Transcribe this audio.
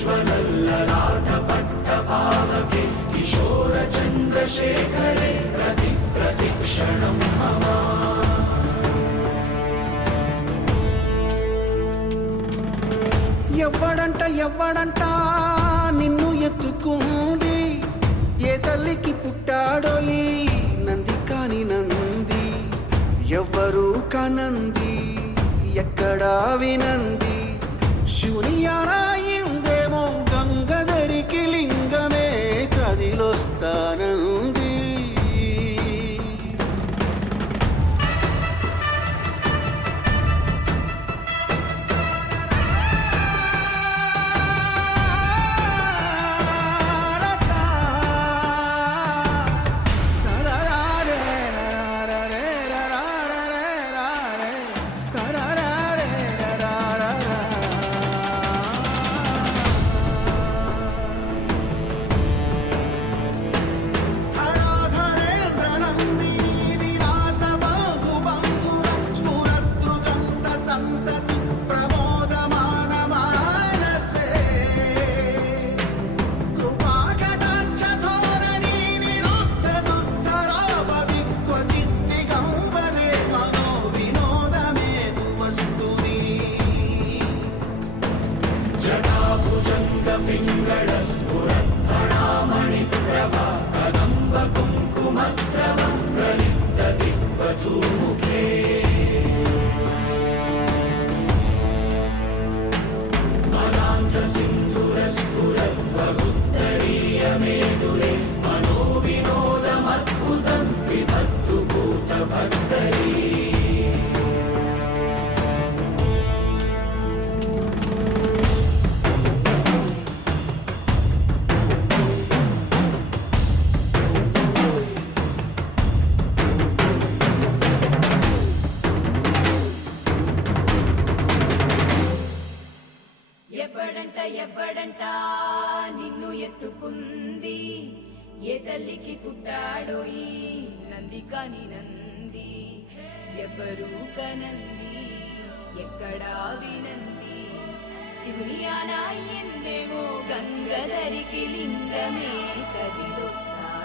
ज्वलल्ललाट पट्टपावके किशोर चन्द्रशेखरे प्रतिक्षणं मम। ఎవ్వడంట నిన్ను ఎత్తుకుంది, ఏ తల్లికి పుట్టాడో ఈ నంది కాని నంది, ఎవ్వరూ కనంది ఎక్కడా వినంది, శివుని ఆరాయిందేమో గంగధరికి లింగమే కదిలొస్తానంది. ఎవ్వడంట నిన్ను ఎత్తుకుంది, ఏ తల్లికి పుట్టాడో ఈ నంది కాని నంది, ఎవ్వరూ కనంది ఎక్కడా వినంది, శివుని ఆనాయిందేమో గంగధరికి లింగమే కదిలొస్తా.